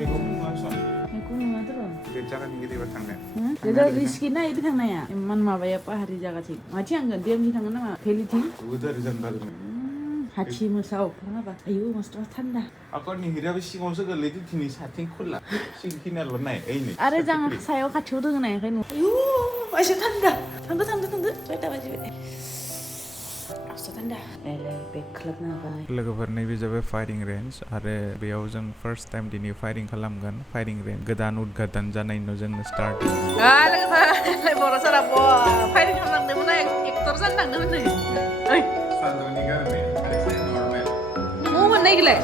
Eko masuk. Aku nggak terus. Beca kan gitu bertangga. Jadi risky na itu thang naya. Man ma bayar apa hari jaga sih. Macam enggak dia di tangan nama. Peli ting. Udah rizal baru. Hachi musau. Kenapa? Ayo mas terus tanda. Aku nih hira besi ngomong ke lady tini sating kulla. Sing kina lo naik ini. Ada jangan saya kacau tuh naya kan. Ayo masih tanda. Tanda. Coba baju. Tanda. Bek club na apa? लोगोफोरनि बे जाबाय फायरिं range आरो बेयाव जों first time दिनै फायरिं खालामगोन फायरिं range गोदान उद्घाटन जानायनि उनाव जों स्टार्ट लोगोफोर बर' सारा फायरिं खालामदोंमोन ना एक्टर जानो थांदोंमोन नै ओइ सानदुंनि गारनाय नर्मेल मु मोननाय गैलाय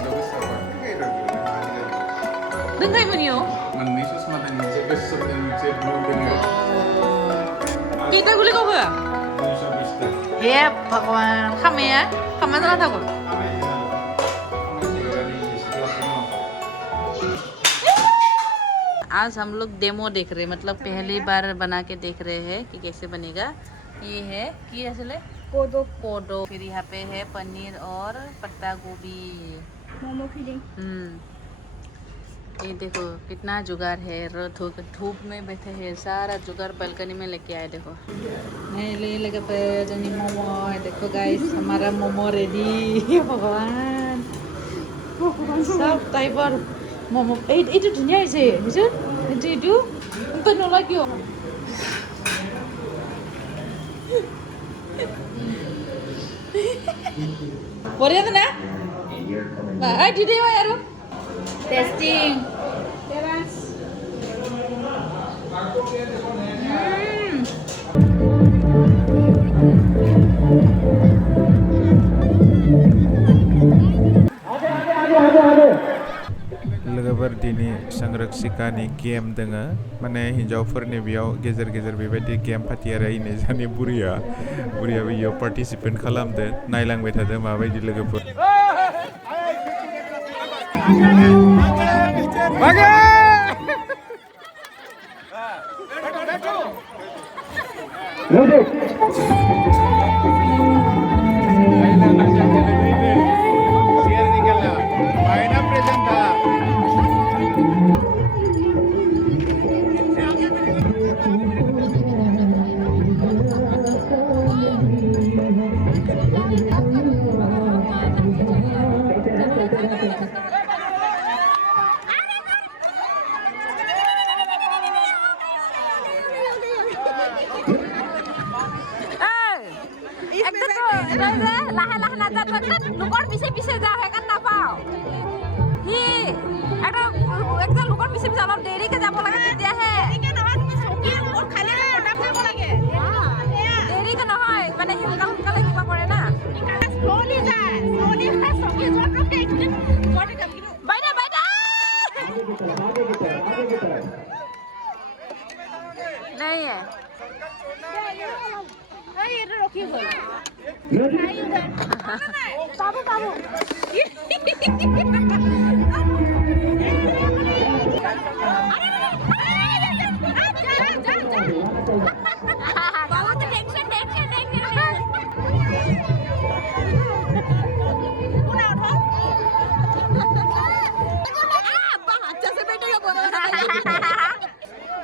दोंखाय मोनियो मोननै ससमा दं मोनसे गोसोम दं मोनसे ब्लू दं केटा गुलि गाव होआ 220 टा हे भगवान खामाया जाना थागोन आज हम लोग डेमो देख रहे हैं मतलब पहली बार बना के देख रहे हैं कि कैसे बनेगा ये है कि असले कोदो फिर यहाँ पे है पनीर और पत्ता गोभी मोमो फीलिंग ये देखो कितना जुगाड़ है धूप में बैठे हैं सारा जुगाड़ बालकनी में लेके आए देखो ले लगे पे जनी मोमो देखो गाइस हमारा मोमो रेडी भगवान सब टाइप और momo itu dunia sih itu untuk nolak yo boleh tu na ba di dewa ya ro testing लोगोफोर दिनै संरक्षिकानि गेम दोङो माने हिन्जावफोरनि बेयाव गेजेर गेजेर बेबायदि गेम फाथियो आरो इनै जानि बुरियाबो इयाव पार्टिसिपेट खालामदो नायलांबाय थादो माबायदि लोगोफोर লোকৰ পিছে পিছে যাওঁ সেইকাৰণে নাপাওঁ সি একদম লোকৰ পিছে পিছে অলপ দেৰিকে যাব লাগে তেতিয়াহে দেৰিকে নহয় মানে সোনকালে কিবা কৰে না বাইদেউ নাই ৰখি গ'ল বাবু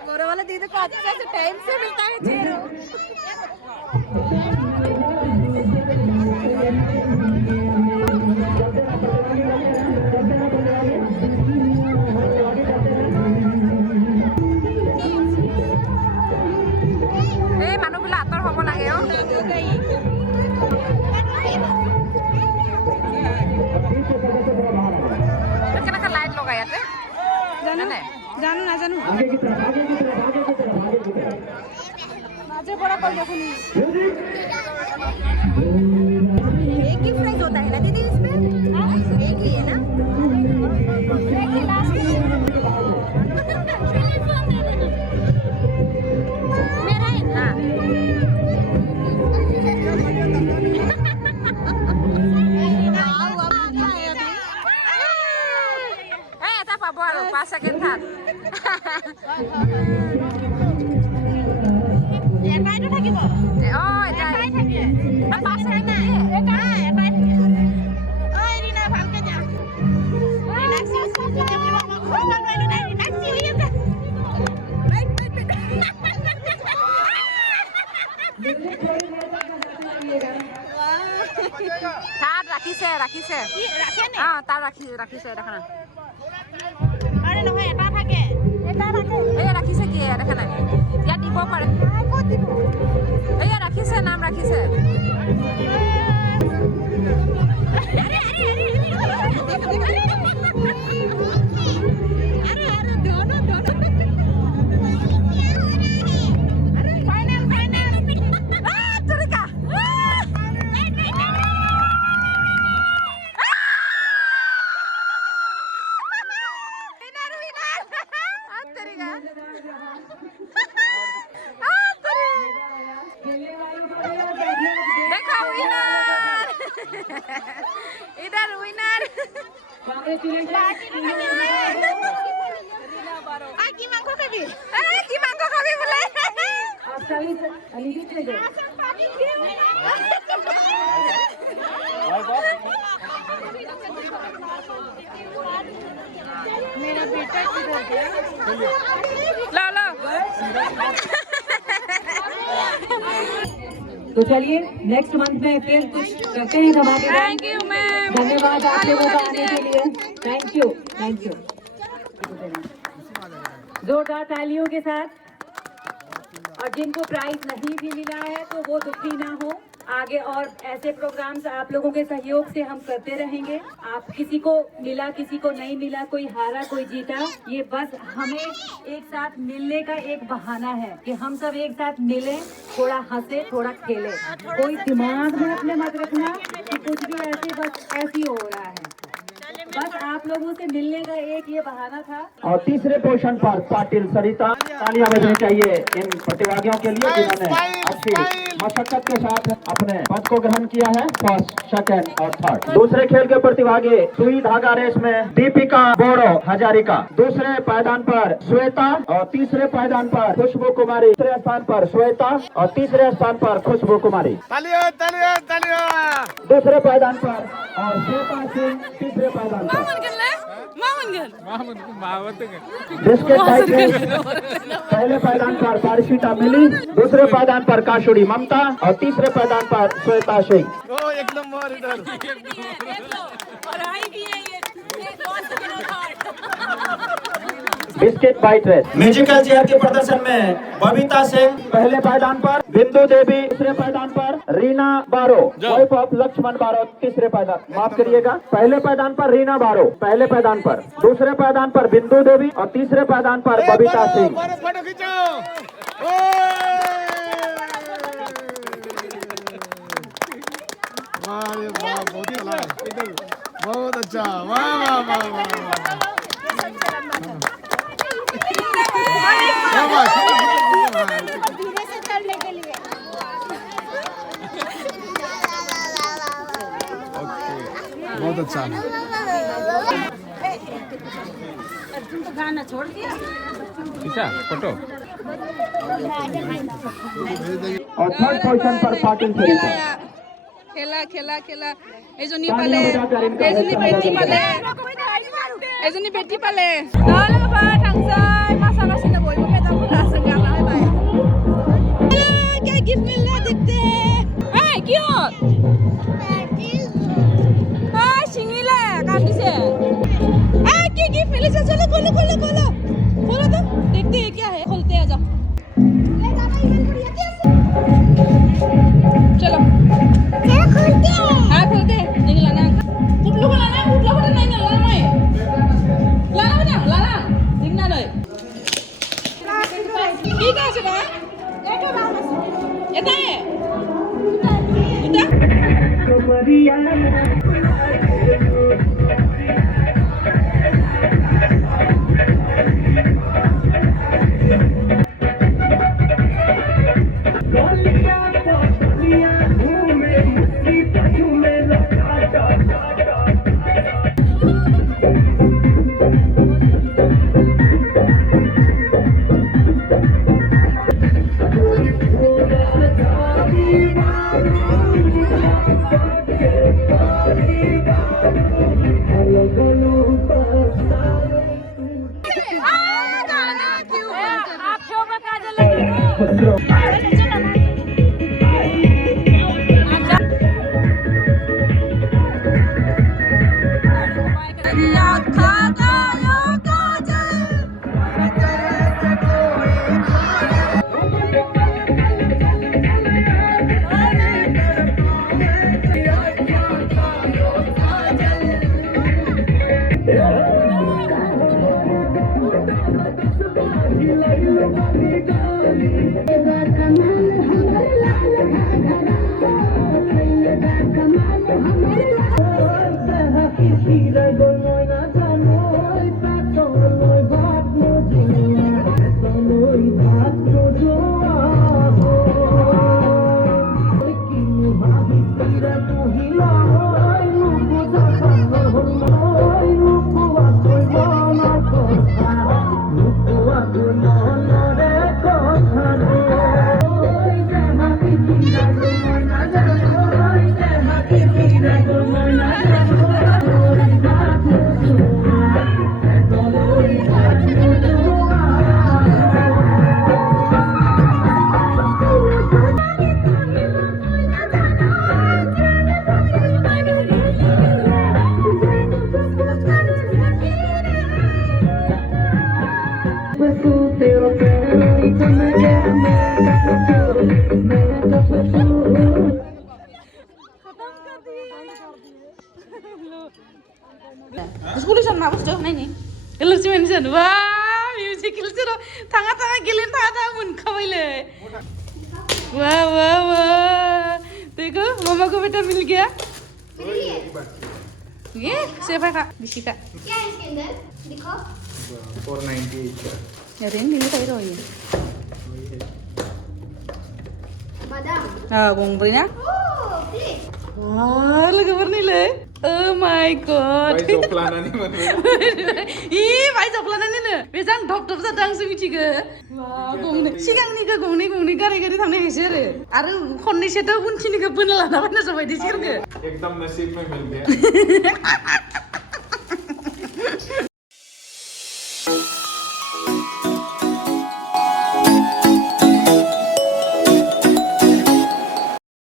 बड़े वाले दीदी को अच्छे से टाइम से मिलता है जीरो জানো নাজানো माजे बड़ा कर देखो नहीं एक ही प्राइस होता है ना दीदी इसमें एक ही है ना एक ही लास्ट मेरा है हाँ second hand. এটাইটো থাকিব এটাই থাকে পাঁচ থাকে এটাই থাকে ঐ ৰিনা ভালকে যা ৰিলাক্স ইউজ কৰি তাৰ ৰাখিছে দেখা নাই আৰে নহয় এটা থাকে এই ৰাখিছে কি দেখা নাই ইয়াত দিব পাৰে ক'ত দিব এই ৰাখিছে নাম ৰাখিছে इधर विनर কি মাংস খাবি বোলে मेरा बेटा किधर गया लो लो तो चलिए नेक्स्ट मंथ में फिर कुछ करते हैं धमाकेदार। थैंक यू मैम धन्यवाद आप लोगों का आने के लिए। थैंक यू जोरदार तालियों के साथ। और जिनको प्राइज नहीं भी मिला है तो वो दुखी ना हो, आगे और ऐसे प्रोग्राम्स आप लोगों के सहयोग से हम करते रहेंगे। आप किसी को मिला किसी को नहीं मिला, कोई हारा कोई जीता, ये बस हमें एक साथ मिलने का एक बहाना है कि हम सब एक साथ मिले, थोड़ा हंसे थोड़ा खेले। कोई दिमाग में अपने मत रखना कि कुछ भी ऐसे बस ऐसे ही हो रहा है। बस आप लोगों से मिलने का एक ये बहाना था। और तीसरे पोजीशन पर पाटिल सरिता, तालियां बजनी चाहिए इन प्रतिभागियों के लिए जिन्होंने अच्छी मशक्कत के साथ अपने पद को ग्रहण किया है, फर्स्ट, सेकंड और थर्ड। दूसरे खेल के प्रतिभागी सुई धागा रेस में दीपिका बोड़ो हजारिका, दूसरे पायदान पर श्वेता और तीसरे पायदान पर खुशबू कुमारी, तीसरे स्थान पर श्वेता और तीसरे स्थान पर खुशबू कुमारी। दूसरे पायदान पर और श्वेता सिंह तीसरे पायदान पर। बिस्किट टाइप में पहले पायदान पर पारशीता मिली, दूसरे पायदान पर काशुड़ी ममता और तीसरे पायदान पर Shweta Singh. Biscuit bite race musical chair के प्रदर्शन में बबीता सिंह पहले पायदान पर, बिंदु देवी दूसरे पायदान पर, रीना बारो वाइफ ऑफ लक्ष्मण बारो तीसरे पायदान, माफ करिएगा, पहले पायदान पर रीना बारो पहले पायदान पर, दूसरे पायदान पर बिंदु देवी और तीसरे पायदान पर बबीता सिंह। बहुत अच्छा, वाह वाह वाह वाह धीरे से चलने के लिए बहुत अच्छा। तुम तो गाना छोड़ दिया फोटो और थर्ड पोजीशन पर पाटिल सरिता। খেলা খেলা খেলা এজনী পালে এজনী বেটি পালে এজনী বেটি পালে নহ'লে বাবা থাংসাই মাছা মাছিনে বইব পেটা ফুলা আছে গালা হয় বাই क्या गिफ्ट मिल रहा है देखते हैं क्यों सिंगिला काटी से क्या गिफ्ट मिले चलो खोलो खोलो खोलो खोलो तो देखते हैं क्या है खोलते हैं जाओ चलो हाँ खोलते हैं देख लाना कुटलू को लाना नहीं ना लाना है लाना देखना नहीं ठीक है सुबह ये तो है Sekolah sana apa sudah nih? Kalau cuma di sana, wah, music kalau sudah tengah-tengah gilin tengah-tengah pun kawai le. Wah, wah, wah. देखो मम्मा को बेटा मिल गया ये siapa kak Disika क्या है इसके अंदर दिखाओ 498 यार ini tahu itu ya बादाम ah gombrinya oh plate wah lagi warna le oh my god Baik joklanan ini mana? ih baik joklanan ini besang dop dop sedang semitika wah gomni sigang nih ke gomni gari thangnya heser aru khonni seto untini ke bunala na bana sabai disir ke एकदम नसीब में मिल गया